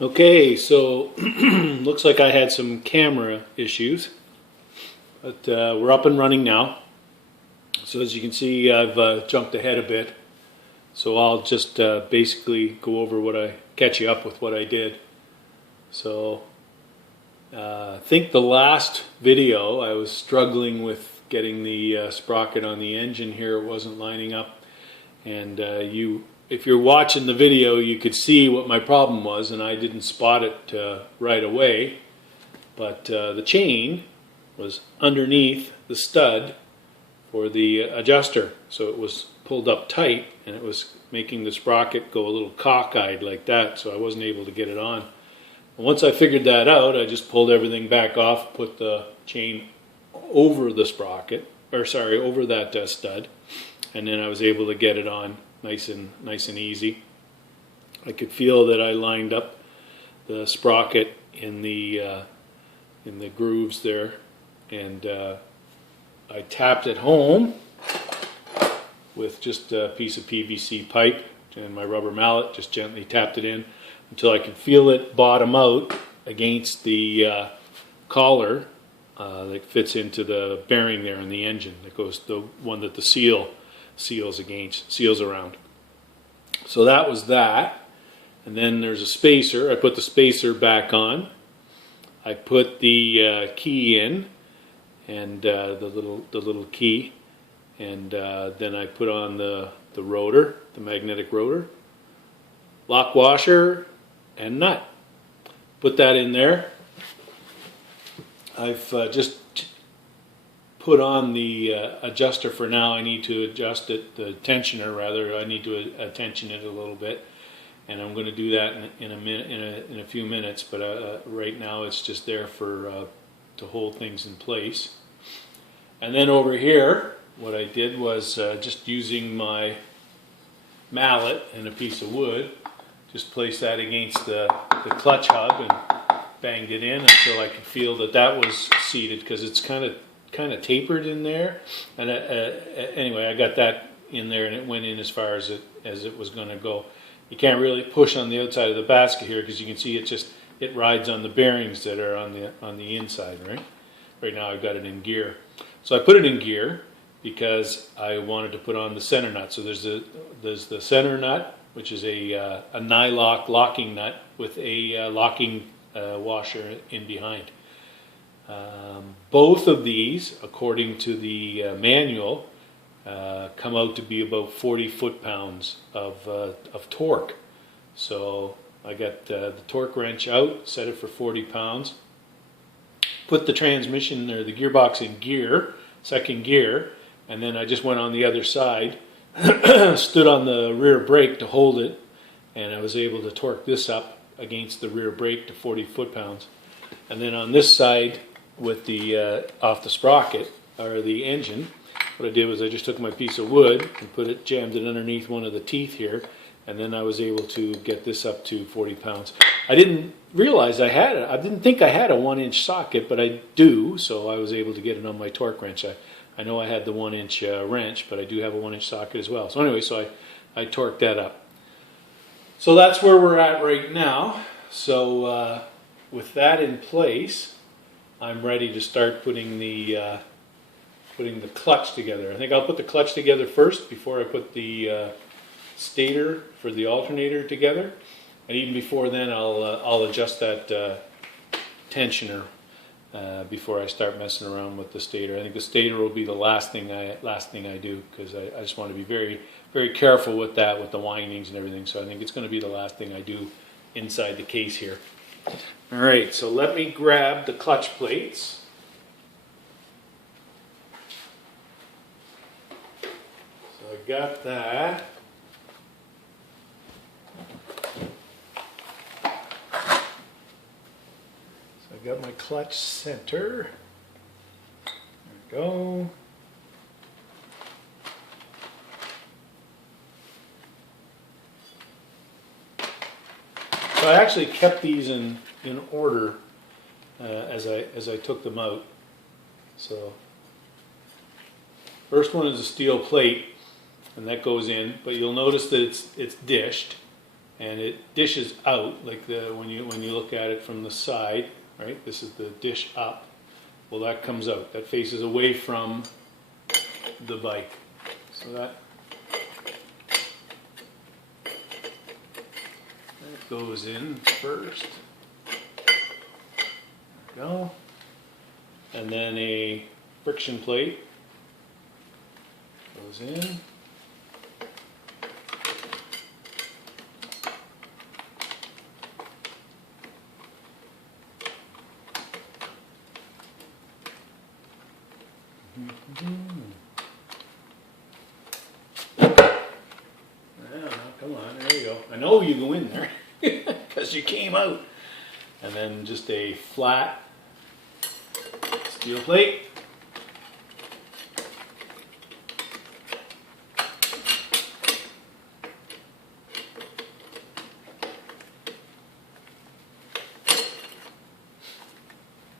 Okay, so looks like I had some camera issues, but we're up and running now. So as you can see, I've jumped ahead a bit. So I'll just basically go over catch you up with what I did. So I think the last video I was struggling with getting the sprocket on the engine here. It wasn't lining up, and if you're watching the video, you could see what my problem was, and I didn't spot it right away. But the chain was underneath the stud for the adjuster, so it was pulled up tight, and it was making the sprocket go a little cockeyed like that, so I wasn't able to get it on. And once I figured that out, I just pulled everything back off, put the chain over the sprocket, over that stud, and then I was able to get it on nice and easy. I could feel that I lined up the sprocket in the grooves there, and I tapped it home with just a piece of PVC pipe and my rubber mallet. Just gently tapped it in until I could feel it bottom out against the collar that fits into the bearing there in the engine. That goes, the one that the seals around. So that was that. And then there's a spacer. I put the spacer back on. I put the key in, and the little key, and then I put on the rotor, the magnetic rotor, lock washer, and nut. Put that in there. I've just put on the adjuster for now. I need to adjust it, the tensioner rather. I need to tension it a little bit, and I'm going to do that in a few minutes. But right now it's just there for to hold things in place. And then over here, what I did was just using my mallet and a piece of wood, just place that against the clutch hub and banged it in until I could feel that was seated, because it's kind of tapered in there. And anyway, I got that in there, and it went in as far as it was going to go. You can't really push on the outside of the basket here, because you can see it rides on the bearings that are on the inside, right? Right now I've got it in gear. So I put it in gear because I wanted to put on the center nut. So there's the center nut, which is a nylock locking nut with a locking washer in behind. Both of these, according to the manual, come out to be about 40 foot-pounds of torque. So I got the torque wrench out, set it for 40 pounds, put the transmission or the gearbox in gear, second gear, and then I just went on the other side, stood on the rear brake to hold it, and I was able to torque this up against the rear brake to 40 foot-pounds. And then on this side, with the off the sprocket or the engine, what I did was I just took my piece of wood and jammed it underneath one of the teeth here, and then I was able to get this up to 40 pounds. I didn't realize I didn't think I had a 1-inch socket, but I do, so I was able to get it on my torque wrench. I know I had the 1-inch wrench, but I do have a 1-inch socket as well. So anyway, so I torqued that up. So that's where we're at right now. So with that in place, I'm ready to start putting the clutch together. I think I'll put the clutch together first before I put the stator for the alternator together, and even before then I'll adjust that tensioner before I start messing around with the stator. I think the stator will be the last thing I do, because I just want to be very, very careful with that, with the windings and everything. So I think it's going to be the last thing I do inside the case here. All right, so let me grab the clutch plates. So I got that. So I got my clutch center. There we go. So I actually kept these in order as I took them out. So first one is a steel plate, and that goes in, but you'll notice that it's dished, and it dishes out like when you look at it from the side, right? This is the dish up. Well, that comes out. That faces away from the bike. So that goes in first. There we go. And then a friction plate goes in. Come on, there you go. I know you go in there because you came out. And then just a flat steel plate.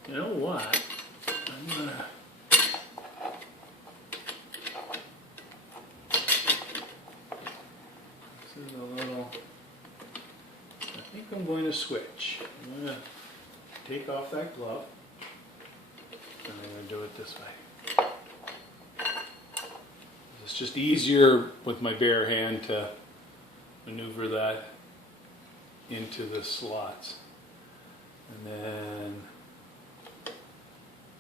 You know what? I'm gonna this is a little, I think I'm going to switch. I'm going to take off that glove and I'm going to do it this way. It's just easier with my bare hand to maneuver that into the slots. And then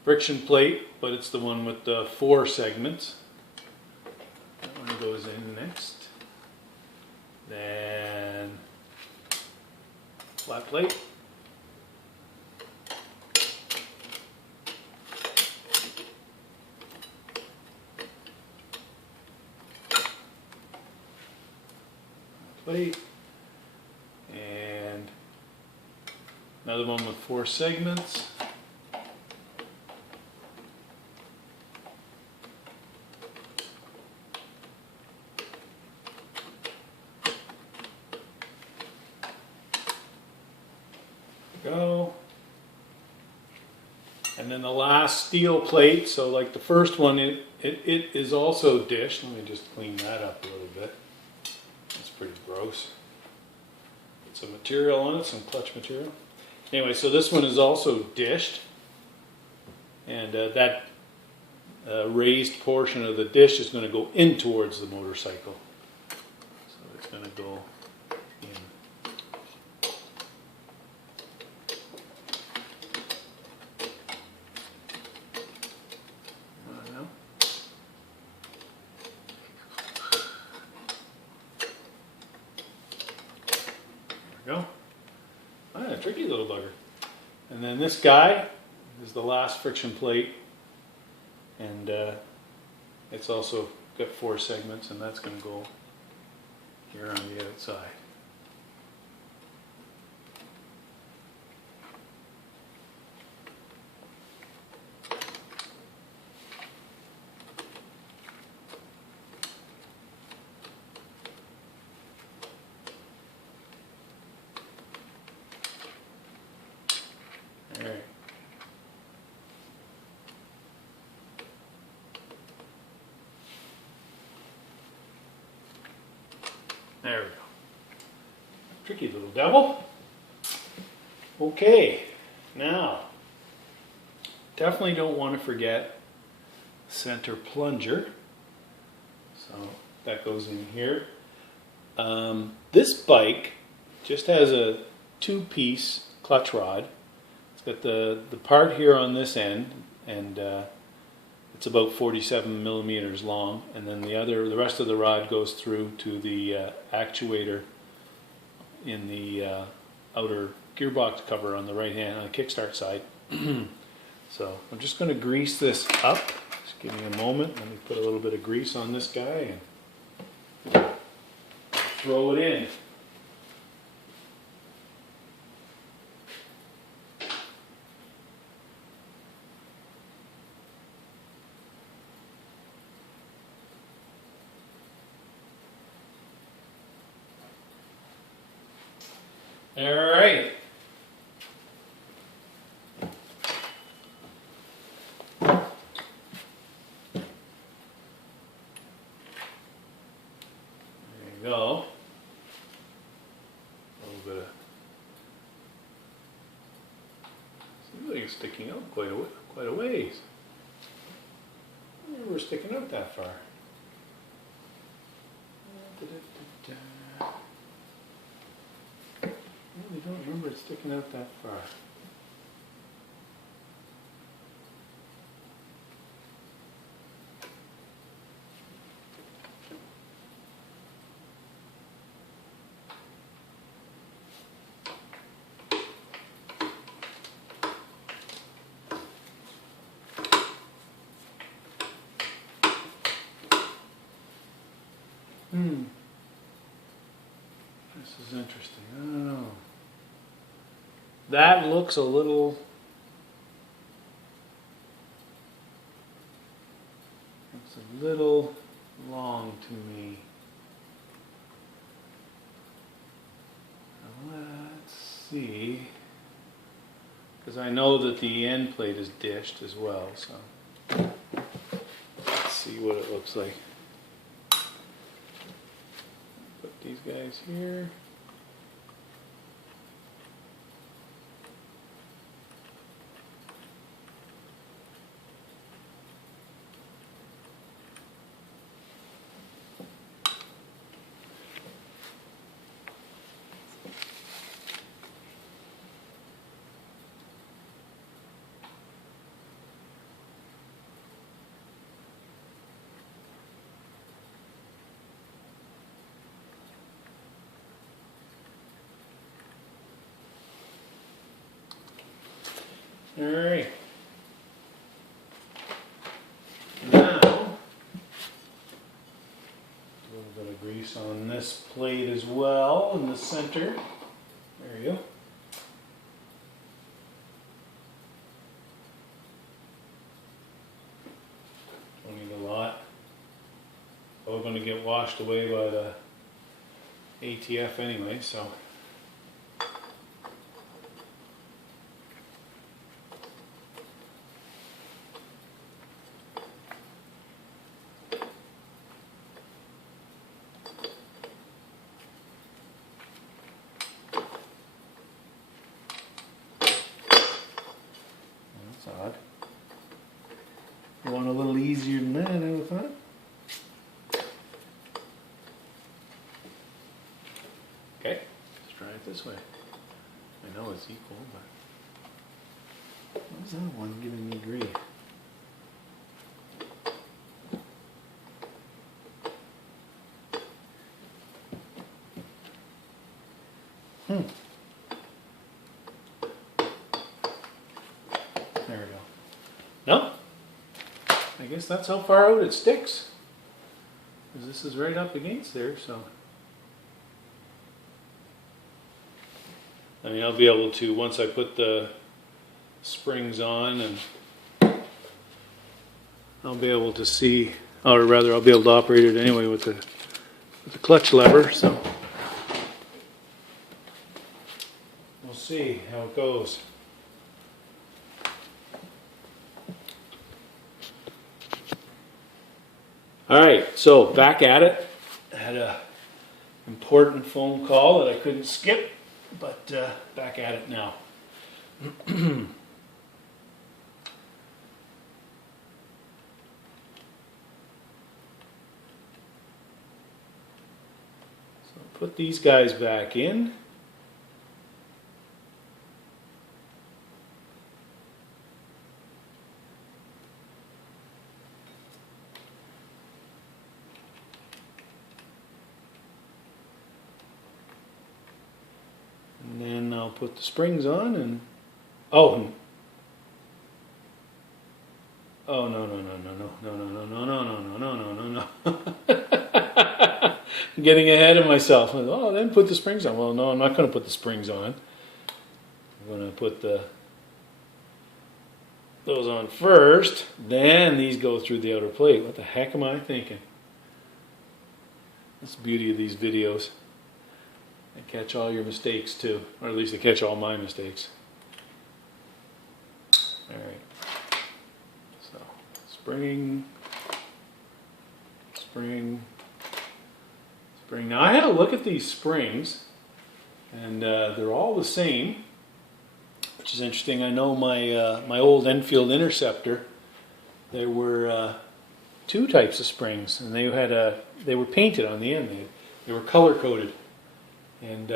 friction plate, but it's the one with the 4 segments. That one goes in next. Then flat plate. Plate. And another one with 4 segments. Go. And then the last steel plate, so like the first one, it is also dished. Let me just clean that up a little bit. That's pretty gross. Put some material on it, some clutch material. Anyway, so this one is also dished. And that raised portion of the dish is going to go in towards the motorcycle. So it's going to go in. Go. A tricky little bugger. And then this guy is the last friction plate, and it's also got 4 segments, and that's going to go here on the outside. Alright. There we go. Tricky little devil. Okay, now, definitely don't want to forget center plunger. So that goes in here. This bike just has a 2-piece clutch rod. It's got the part here on this end, and it's about 47 millimeters long, and then the rest of the rod goes through to the actuator in the outer gearbox cover on the right hand, on the kickstart side. So I'm just going to grease this up. Just give me a moment. Let me put a little bit of grease on this guy and throw it in. All right. There you go. thing's sticking out quite a ways. We're sticking out that far. I really don't remember it sticking out that far. This is interesting. I don't know. That looks a little... Looks a little long to me. Let's see. Because I know that the end plate is dished as well, so... Let's see what it looks like. Put these guys here. All right. Now, a little bit of grease on this plate as well in the center. There you go. Don't need a lot. We're going to get washed away by the ATF anyway, so. That's odd. You want a little easier than that, I would have thought. Okay, let's try it this way. I know it's equal, but what's that one giving me grief? There we go. No? I guess that's how far out it sticks. Because this is right up against there, so. I mean, I'll be able to, once I put the springs on, and I'll be able to see, or rather I'll be able to operate it anyway with the clutch lever, so. We'll see how it goes. Alright, so back at it. I had an important phone call that I couldn't skip, but back at it now. So put these guys back in. And then I'll put the springs on and oh no no no no no no no no no no no no no no. I'm getting ahead of myself. Oh, then put the springs on. Well, no, I'm not going to put the springs on. I'm going to put those on first. Then these go through the outer plate. What the heck am I thinking? That's the beauty of these videos. They catch all your mistakes too, or at least they catch all my mistakes. All right. So spring. Now I had a look at these springs, and they're all the same. which is interesting. I know my old Enfield Interceptor, there were two types of springs, and they were painted on the end. They were color coded, and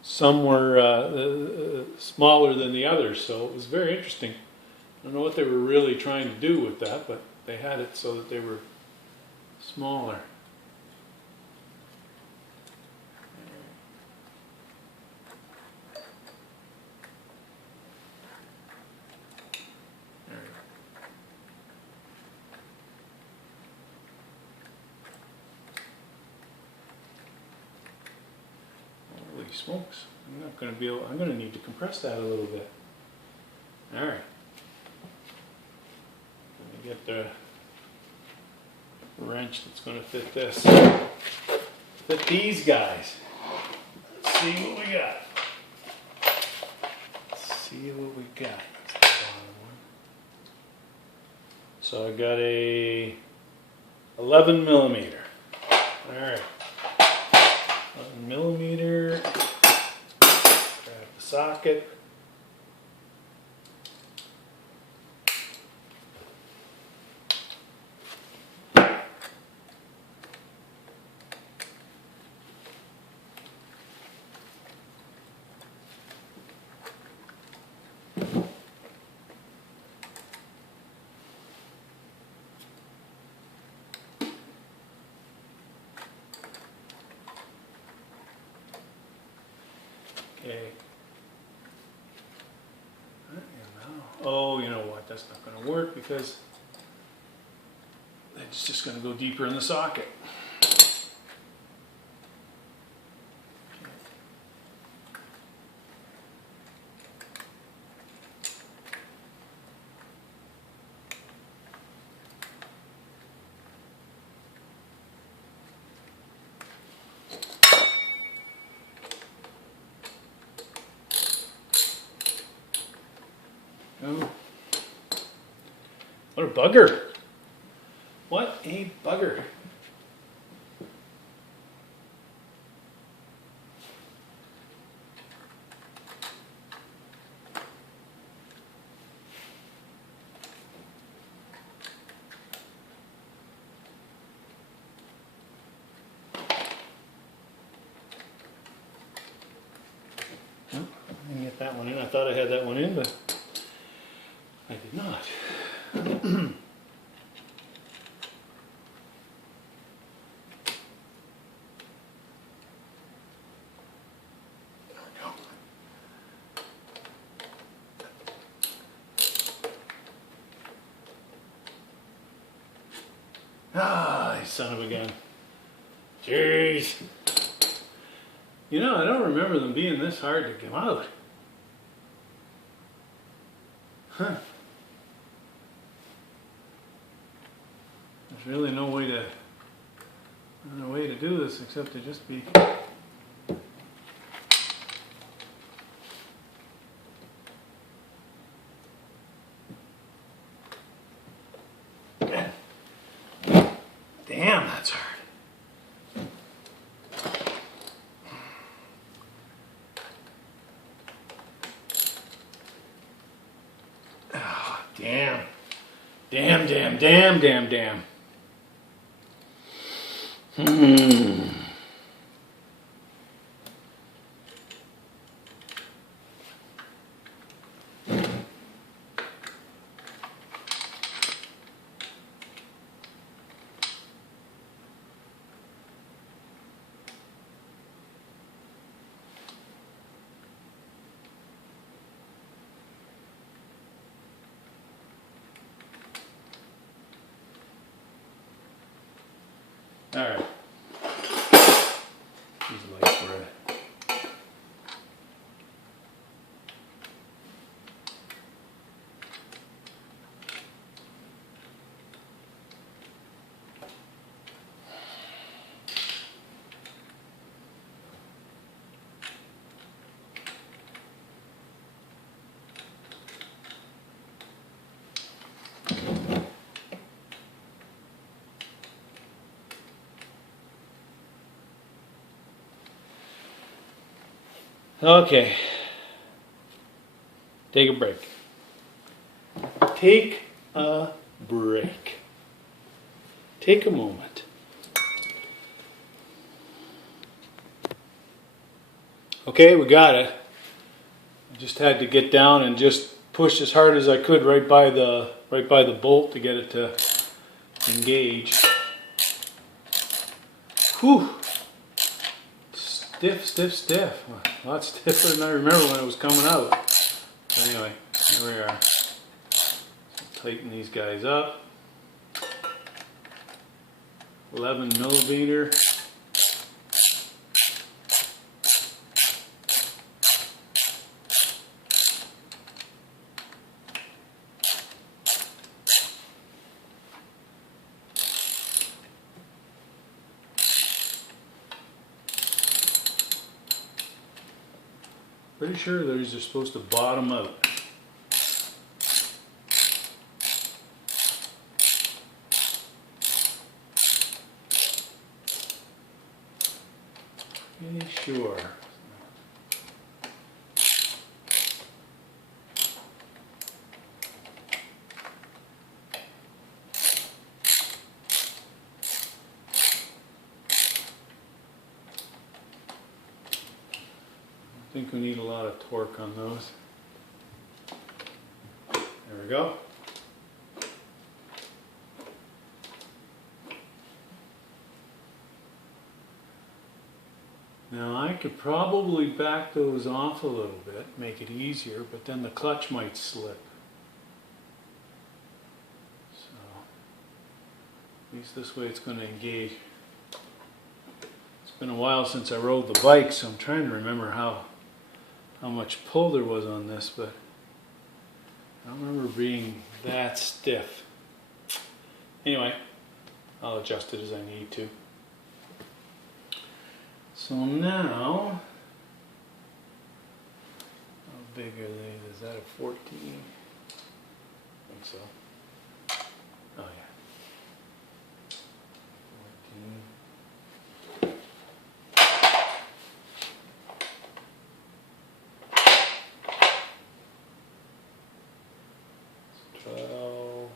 some were smaller than the others. So it was very interesting. I don't know what they were really trying to do with that, but they had it so that they were smaller. Holy smokes! I'm not going to be able. I'm going to need to compress that a little bit. All right. Let me get the wrench that's going to fit this. Fit these guys. Let's see what we got. Let's see what we got. That's the bottom one. So I got a 11 millimeter. All right. 11 millimeter. Grab the socket. Okay. Oh, you know what? That's not going to work because it's just going to go deeper in the socket. Oh. What a bugger. What a bugger. Oh, I didn't get that one in. I thought I had that one in, but I did not. Ah, you son of a gun. Jeez. You know, I don't remember them being this hard to come out. Huh. There's really no way to do this except to just be damn, that's hard. Oh, damn. Damn. All right. Use the light for it. Okay. Take a break. Take a break. Take a moment. Okay, we got it. I just had to get down and just push as hard as I could right by the bolt to get it to engage. Whew. Stiff, stiff, stiff. A lot stiffer than I remember when it was coming out. But anyway, here we are. Tighten these guys up. 11 millimeter. Pretty sure these are supposed to bottom out. Pretty sure. I think we need a lot of torque on those. There we go. Now I could probably back those off a little bit, make it easier, but then the clutch might slip. So at least this way it's going to engage. It's been a while since I rode the bike, so I'm trying to remember how much pull there was on this, but I don't remember being that stiff. Anyway, I'll adjust it as I need to. So now, how big are they? Is that a 14? I think so. Oh yeah. 14. 12.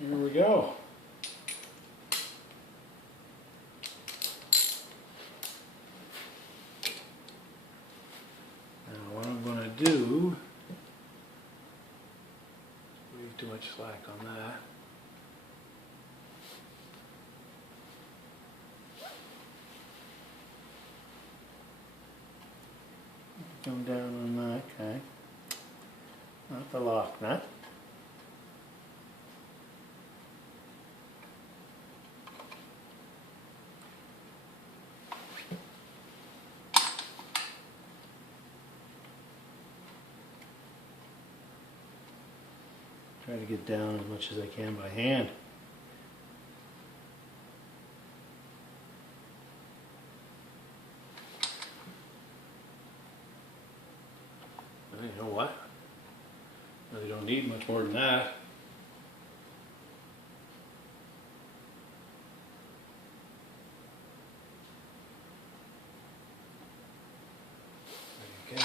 Here we go. Now what I'm going to do, leave too much slack on that. Come down on that, okay. Not the lock nut. Try to get down as much as I can by hand. Well, you know what? Really don't need much more than that. There you go.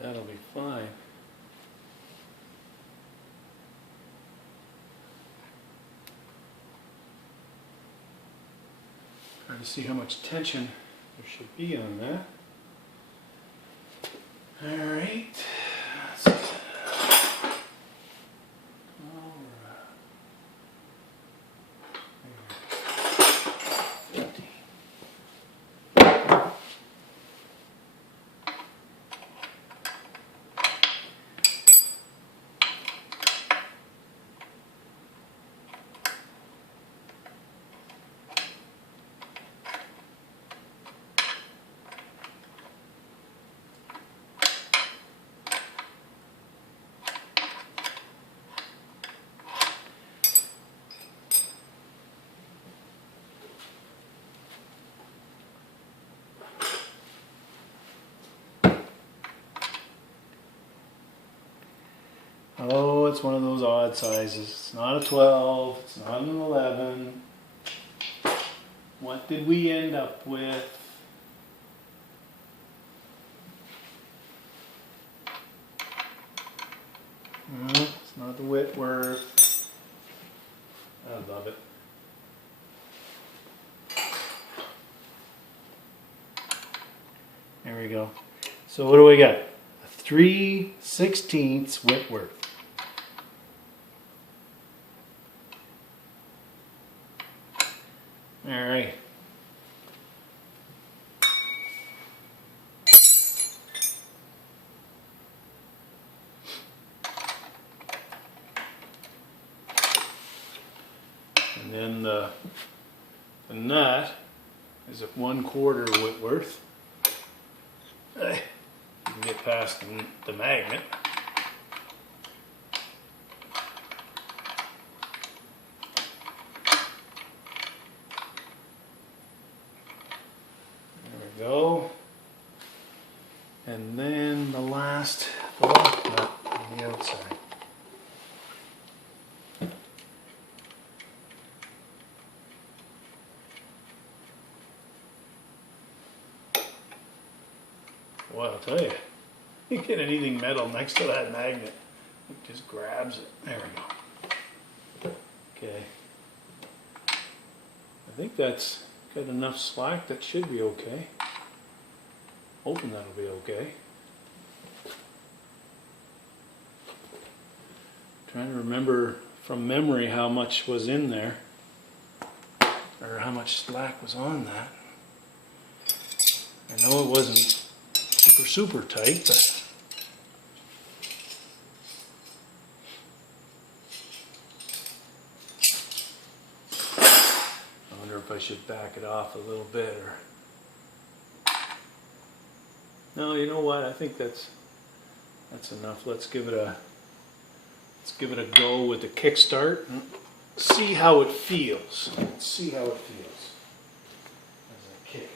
That'll be fine. Try to see how much tension there should be on that. All right. Oh, it's one of those odd sizes. It's not a 12, it's not an 11. What did we end up with? No, it's not the Whitworth. I love it. There we go. So what do we got? A 3/16 Whitworth. All right. And then the nut is a 1/4 Whitworth. You can get past the magnet. There we go. And then the last block nut on the outside. Well, I'll tell you, you get anything metal next to that magnet, it just grabs it. There we go. Okay. I think that's got enough slack. That should be okay. Hoping that'll be okay. Trying to remember from memory how much was in there, or how much slack was on that. I know it wasn't super tight, but I wonder if I should back it off a little bit, or no, you know what, I think that's enough. Let's give it a go with the kickstart and see how it feels. Let's see how it feels as I kick.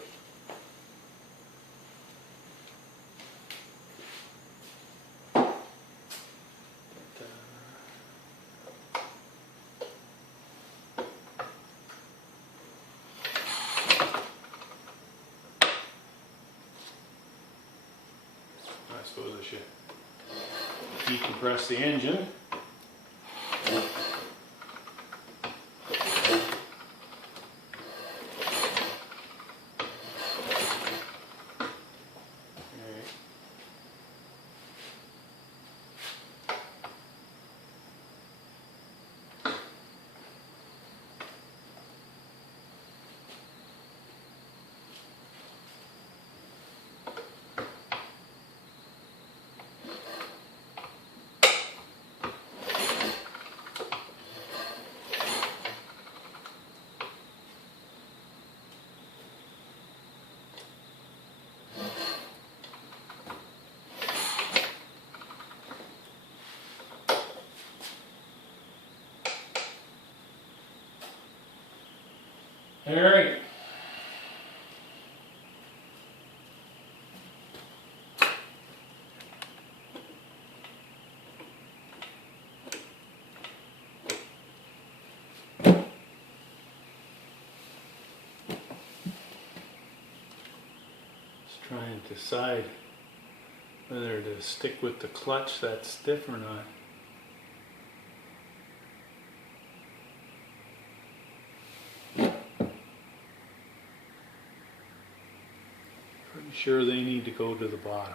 I suppose I should decompress the engine. All right. Just try and decide whether to stick with the clutch that's stiff or not. Sure, they need to go to the bottom.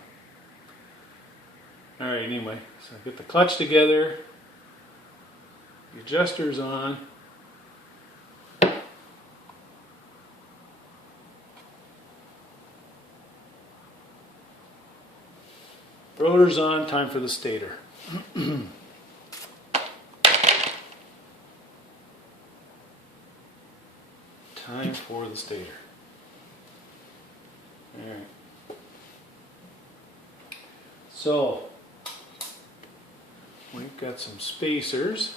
Alright, anyway, so I get the clutch together, the adjuster's on, rotor's on, time for the stator. Time for the stator. Alright. So, we've got some spacers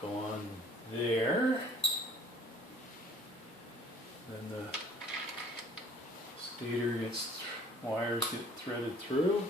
go on there. Then the stator wires get threaded through.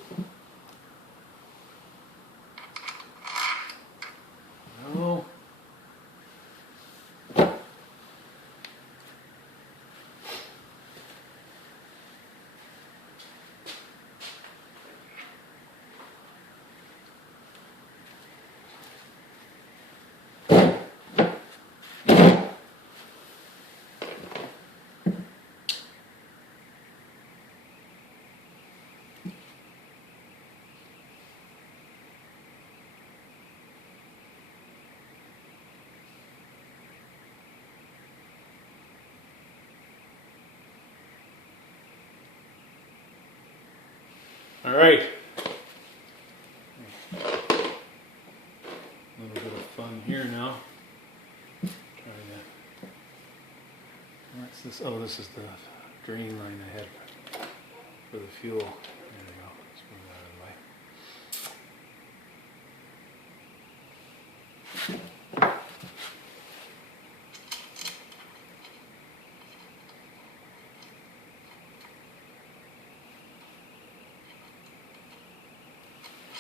All right. A little bit of fun here now. Trying to. What's this? Oh, this is the drain line ahead for the fuel. There we go. Let's move that out of the way.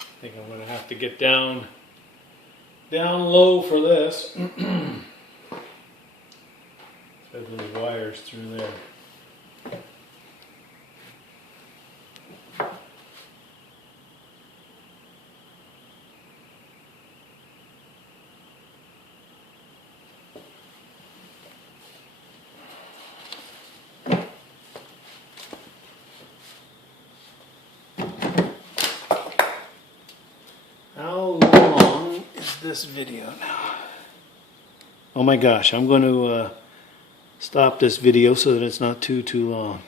I think I'm going to have to get down low for this. Fed little wires through there. How long is this video now? Oh my gosh, I'm going to stop this video so that it's not too long.